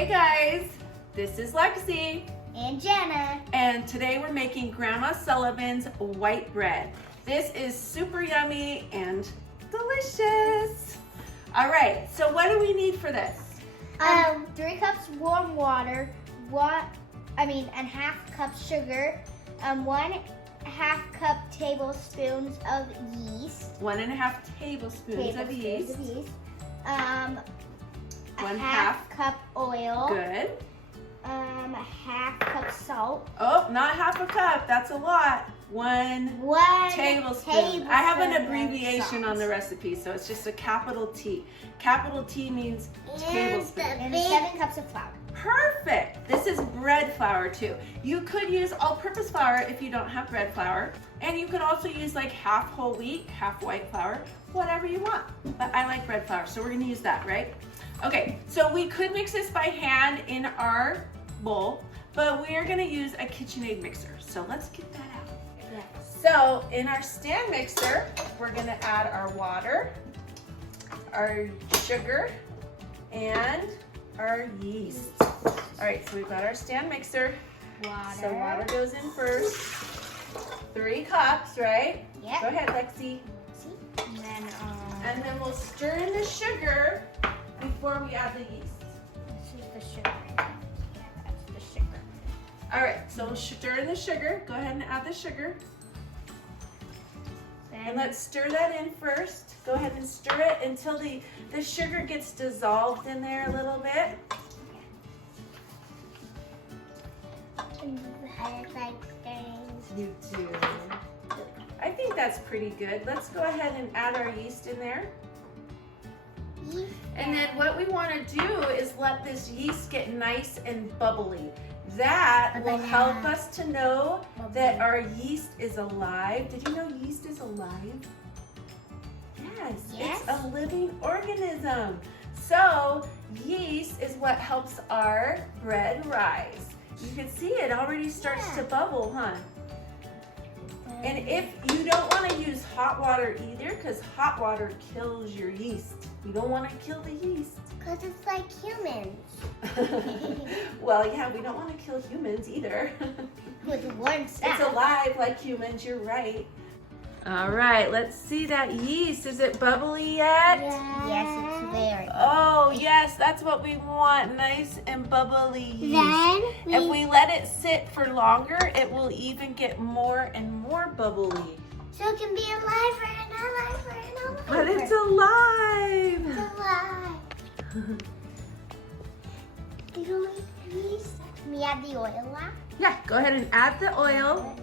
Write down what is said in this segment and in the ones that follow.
Hey guys, this is Lexi and Jenna, and today we're making Grandma Sullivan's white bread. This is super yummy and delicious. All right, so what do we need for this? 3 cups warm water, and half cup sugar, 1/2 cup tablespoons of yeast. 1.5 tablespoons of yeast. 1/2 cup oil. Good. 1/2 cup salt. Oh, not half a cup, that's a lot. 1 tablespoon. I have an abbreviation on the recipe, so it's just a capital T. Capital T means tablespoon. And 7 cups of flour. Perfect. This is bread flour too. You could use all-purpose flour if you don't have bread flour. And you could also use like half whole wheat, half white flour, whatever you want. But I like bread flour, so we're gonna use that, right? Okay, so we could mix this by hand in our bowl, but we are gonna use a KitchenAid mixer. So let's get that out. Yeah. So in our stand mixer, we're gonna add our water, our sugar, and our yeast. All right, so we've got our stand mixer. Water. So water goes in first. 3 cups, right? Yep. Go ahead, Lexi. And then we'll stir in the sugar before we add the yeast. This is the sugar. Yeah, that's the sugar. All right, so we'll stir in the sugar. Go ahead and add the sugar. And let's stir that in first. Go ahead and stir it until the sugar gets dissolved in there a little bit. I like things. You do. I think that's pretty good. Let's go ahead and add our yeast in there. And then what we want to do is let this yeast get nice and bubbly. That will help us to know that our yeast is alive. Did you know yeast is alive? Yes, it's a living organism. So yeast is what helps our bread rise. You can see it already starts to bubble, huh? And if you don't want to use hot water either, because hot water kills your yeast. You don't want to kill the yeast. Because it's like humans. Well, yeah, we don't want to kill humans either. With one step. It's alive like humans, you're right. All right, let's see that yeast. Is it bubbly yet? Yes, it's very. Oh, yes, that's what we want. Nice and bubbly yeast. Then if we let it sit for longer, it will even get more and more bubbly. So it can be alive and alive and alive. But it's alive. It's alive. Do you like yeast? Can we add the oil now? Yeah, go ahead and add the oil.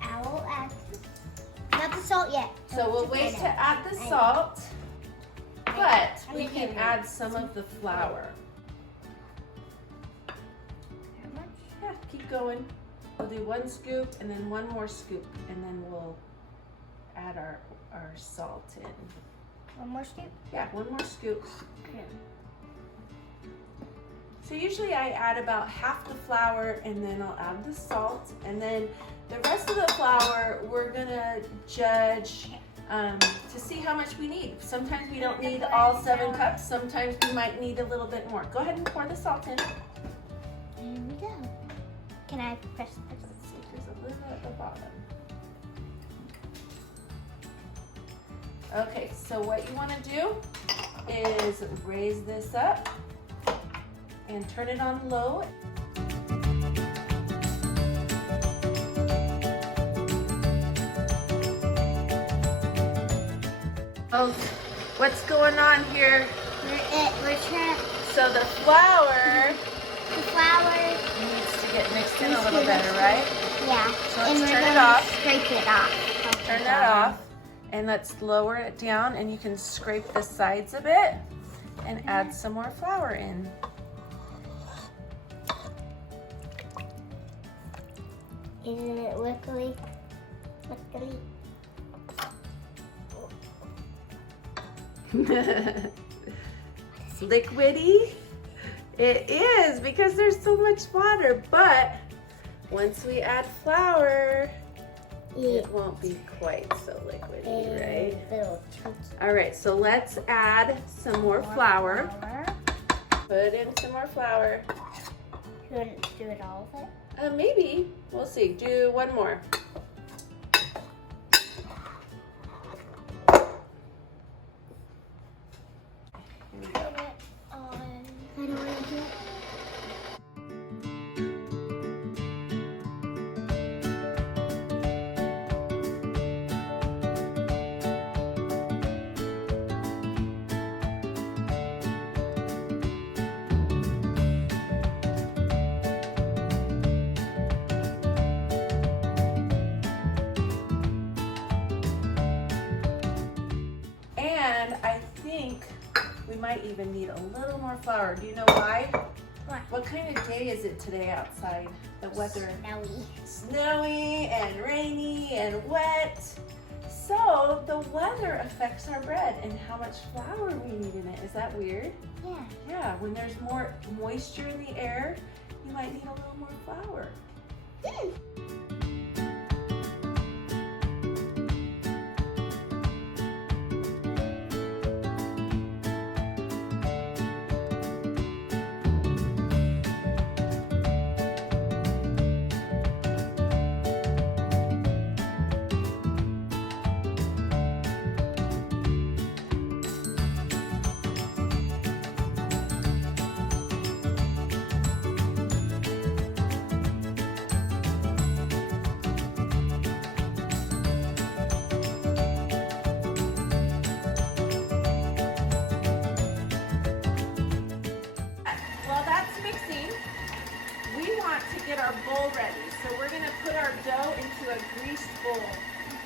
I will add not the salt yet. So we'll wait to add the salt, but we can add some of the flour. Yeah, keep going. We'll do 1 scoop and then 1 more scoop, and then we'll add our salt in. 1 more scoop? Yeah, 1 more scoop. Okay. So usually I add about half the flour, and then I'll add the salt, and then the rest of the flour we're gonna judge to see how much we need. Sometimes we don't need all 7 cups. Sometimes we might need a little bit more. Go ahead and pour the salt in. Here we go. Can I press this? Let's see, there's a little at the bottom. Okay, so what you want to do is raise this up and turn it on low. Oh, what's going on here? We're trying. So the flour Needs to get mixed in a little better, right? Yeah. So let's and we're turn it gonna off. Scrape it off. Turn that off, and let's lower it down, and you can scrape the sides a bit and add some more flour in. Isn't it wiggly? Liquidy? It is, because there's so much water, but once we add flour, It won't be quite so liquidy, right? Little chunky. All right, so let's add some more flour. Put in some more flour. You want to do it all of it? Maybe. We'll see. Do one more. Here we go. Put it on. I don't want to do it. And I think we might even need a little more flour. Do you know why? Why? What kind of day is it today outside? The weather Snowy. snowy and rainy and wet. So the weather affects our bread and how much flour we need in it. Is that weird? Yeah. Yeah, when there's more moisture in the air, you might need a little more flour. While that's mixing, we want to get our bowl ready. So we're going to put our dough into a greased bowl.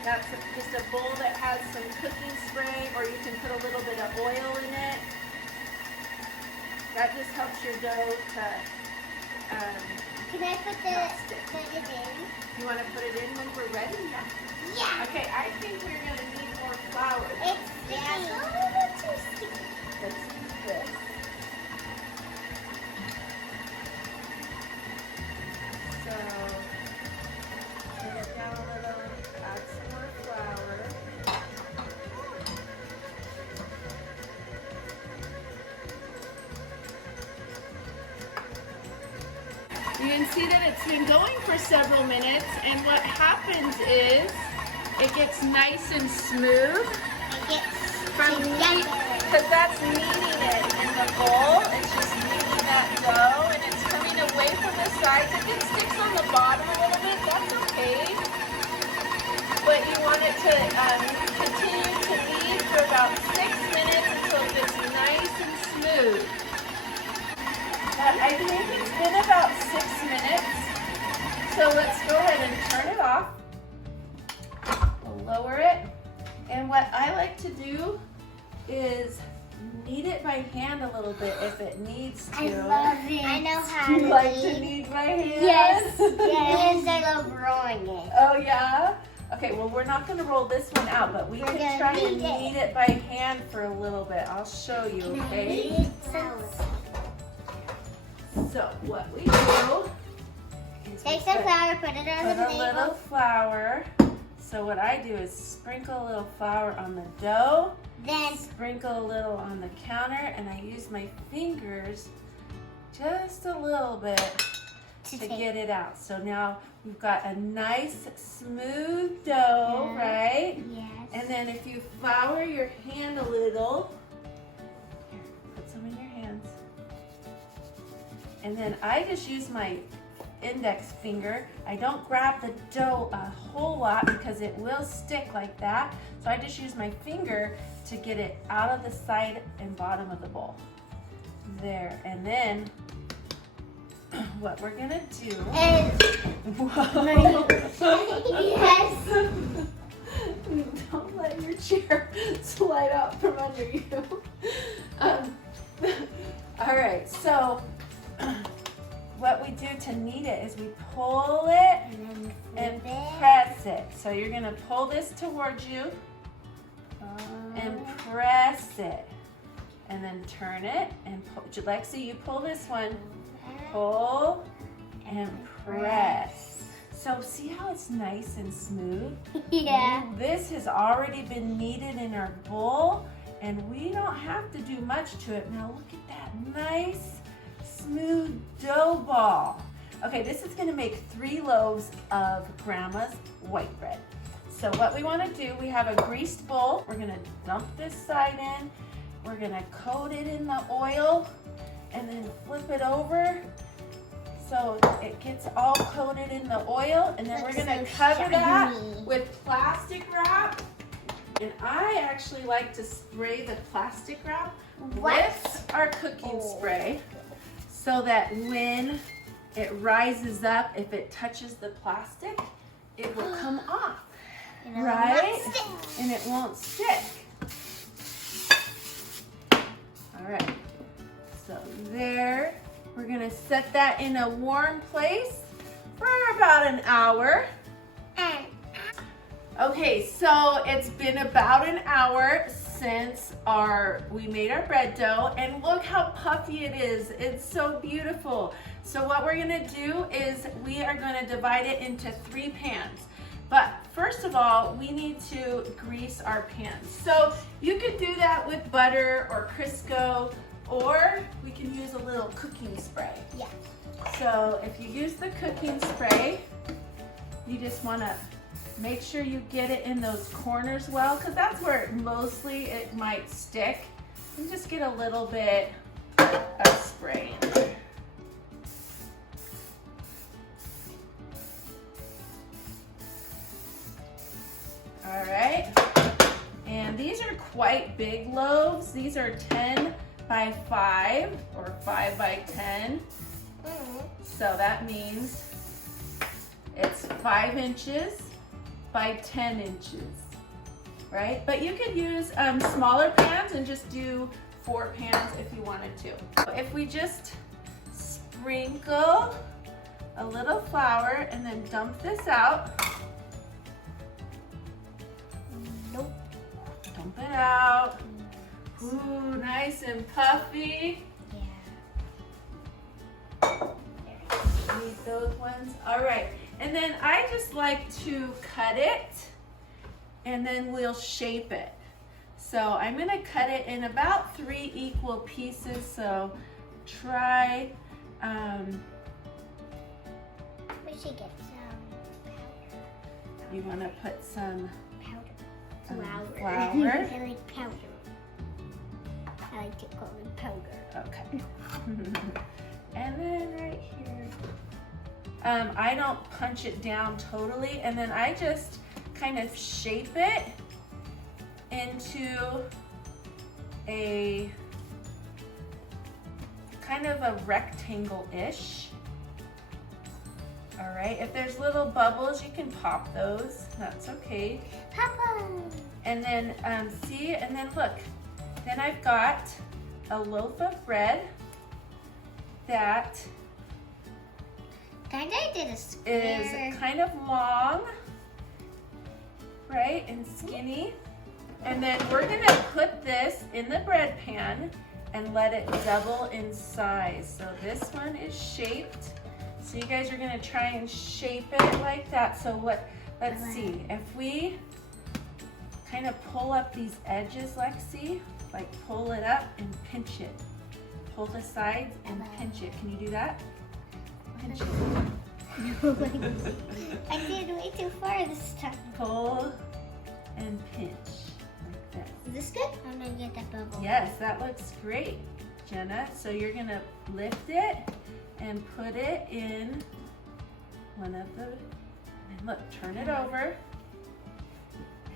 That's just a bowl that has some cooking spray, or you can put a little bit of oil in it. That just helps your dough to Can I put not stick. it in? You want to put it in when we're ready? Yeah. Yeah. Okay, I think we're going to need more flour. It's sticky. A little bit too sticky. Let's use this. So, turn it down a little, add some more flour. You can see that it's been going for several minutes, and what happens is it gets nice and smooth It gets from kneading, because that's kneading it in the bowl. It's just kneading that dough, and it's coming away from the sides. If it sticks on the bottom a little bit, that's okay. But you want it to continue to knead for about 6 minutes until it gets nice and smooth. But I think it's been about 6 minutes. So let's go ahead and turn it off. We'll lower it. And what I like to do is knead it by hand a little bit if it needs to. I love it. I know how Do you to like to knead. knead by hand? Yes. Yes. I love rolling it. Oh yeah? Okay, well we're not gonna roll this one out, but we We're can gonna try and knead it. knead it by hand for a little bit. I'll show you, okay? So what we do is Take we some put- flour, put it on Put the a little table. flour. So what I do is sprinkle a little flour on the dough, Then sprinkle a little on the counter, and I use my fingers just a little bit to get it out. So now we've got a nice smooth dough, Yeah. right? Yes. And then if you flour your hand a little, here, put some in your hands. And then I just use my index finger. I don't grab the dough a whole lot because it will stick like that. So I just use my finger to get it out of the side and bottom of the bowl. There, and then what we're gonna do. Whoa. Yes. Don't let your chair slide out from under you. All right, so what we do to knead it is we pull it and press it. So you're gonna pull this towards you and press it. And then turn it and pull. Lexi, you pull this one. Pull and press. So see how it's nice and smooth? Yeah. This has already been kneaded in our bowl, and we don't have to do much to it. Now look at that nice, smooth dough ball. Okay, this is gonna make 3 loaves of Grandma's white bread. So what we wanna do, we have a greased bowl. We're gonna dump this side in. We're gonna coat it in the oil and then flip it over so it gets all coated in the oil. And then we're gonna cover that with plastic wrap. And I actually like to spray the plastic wrap with our cooking spray so that when it rises up, if it touches the plastic, it will come off, right? And it won't stick. All right, so there, we're gonna set that in a warm place for about an hour. Okay, so it's been about an hour since we made our bread dough, and look how puffy it is. It's so beautiful. So what we're gonna do is we are gonna divide it into 3 pans. But first of all, we need to grease our pans. So you could do that with butter or Crisco, or we can use a little cooking spray. Yeah. So if you use the cooking spray, you just wanna make sure you get it in those corners well, because that's where mostly it might stick. And just get a little bit of spray in there. All right, and these are quite big loaves. These are 10 by 5 or 5 by 10. So that means it's 5 inches by 10 inches, right? But you could use smaller pans and just do 4 pans if you wanted to. If we just sprinkle a little flour and then dump this out. Nope. Dump it out. Ooh, nice and puffy. Yeah. Need those ones. All right. And then I just like to cut it and then we'll shape it. So I'm gonna cut it in about 3 equal pieces. So try, We should get some powder. you wanna put some Flour. flour. I like powder. I like to call it powder. Okay. And then right here. I don't punch it down totally, and then I just kind of shape it into a kind of a rectangle-ish. All right, if there's little bubbles, you can pop those. That's okay. Papa. And then see, and then look, then I've got a loaf of bread that I did a square. is kind of long, right, and skinny. And then we're gonna put this in the bread pan and let it double in size. So this one is shaped. So you guys are gonna try and shape it like that. So let's see, if we kind of pull up these edges, Lexi, like pull it up and pinch it. Pull the sides and pinch it. Can you do that? Pinch it. I did way too far this time. Pull and pinch like this. Is this good? I'm gonna get that bubble. Yes, that looks great, Jenna. So you're gonna lift it and put it in one of the, and look, turn it over.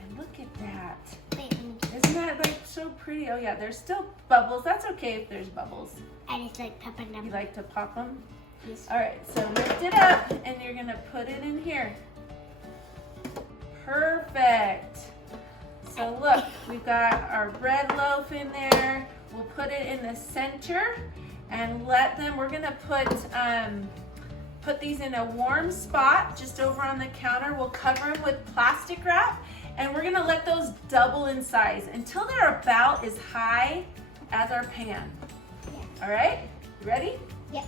And look at that. Wait, let me get Isn't that like so pretty? Oh yeah, there's still bubbles. That's okay if there's bubbles. I just like popping them. You like to pop them? Yes. All right, so lift it up and you're gonna put it in here. Perfect. So look, we've got our bread loaf in there. We'll put it in the center and we're gonna put these in a warm spot just over on the counter. We'll cover them with plastic wrap and we're gonna let those double in size until they're about as high as our pan. Yeah. All right, you ready? Yeah.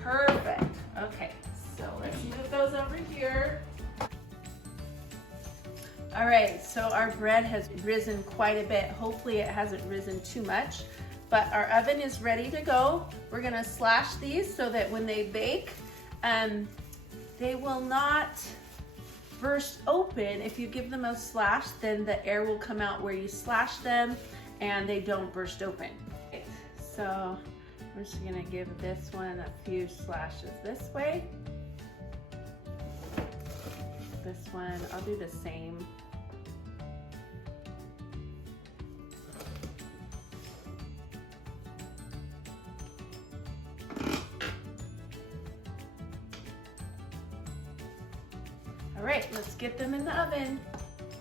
Perfect. Okay, So let's move those over here. All right, so our bread has risen quite a bit. Hopefully it hasn't risen too much, but our oven is ready to go. We're gonna slash these so that when they bake, they will not burst open. If you give them a slash, then the air will come out where you slash them and they don't burst open. So we're just gonna give this one a few slashes this way. This one, I'll do the same. All right, let's get them in the oven.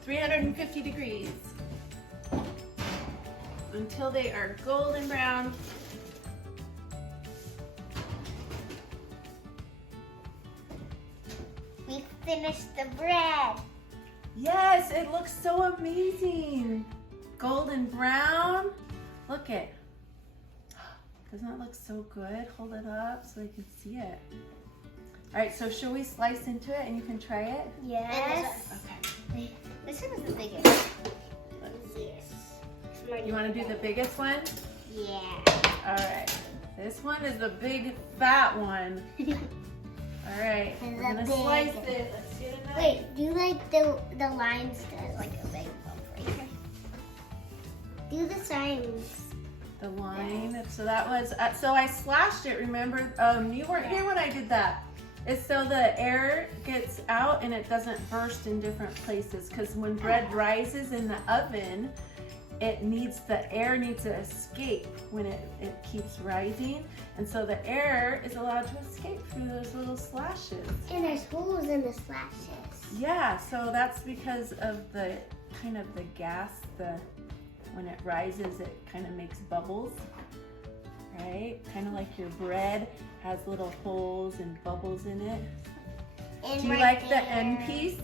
350 degrees. Until they are golden brown. We finished the bread. Yes, it looks so amazing. Golden brown. Look it. Doesn't it look so good? Hold it up so they can see it. All right, so should we slice into it and you can try it? Yes. Okay. This one is the biggest. You want to do the biggest one? Yeah. All right. This one is the big fat one. All right. We're gonna slice it. Let's get a knife. Wait, do you like the lines that like a big bump right here? Do the signs. The line. So that was. So I slashed it. Remember? You weren't here when I did that. It's so the air gets out and it doesn't burst in different places. Because when bread rises in the oven, the air needs to escape when it keeps rising, and so the air is allowed to escape through those little slashes. And there's holes in the slashes. Yeah, so that's because of the kind of the gas. When it rises, it kind of makes bubbles, right? Kind of like your bread has little holes and bubbles in it. And Do you right like there. the end piece?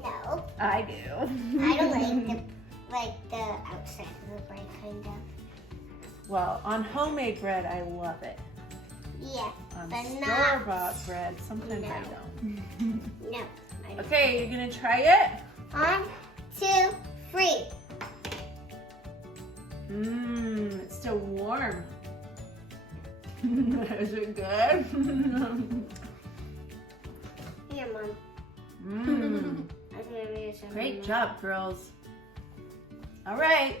No. I do. I don't like the outside of the bread kind of. Well, on homemade bread, I love it. Yeah, On but store-bought bread, sometimes I don't. No. Okay, you're gonna try it? 1, 2, 3. It's still warm. Is it good? Here, Mom. I'm gonna use some. Great job, girls. All right,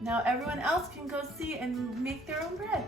now everyone else can go see and make their own bread.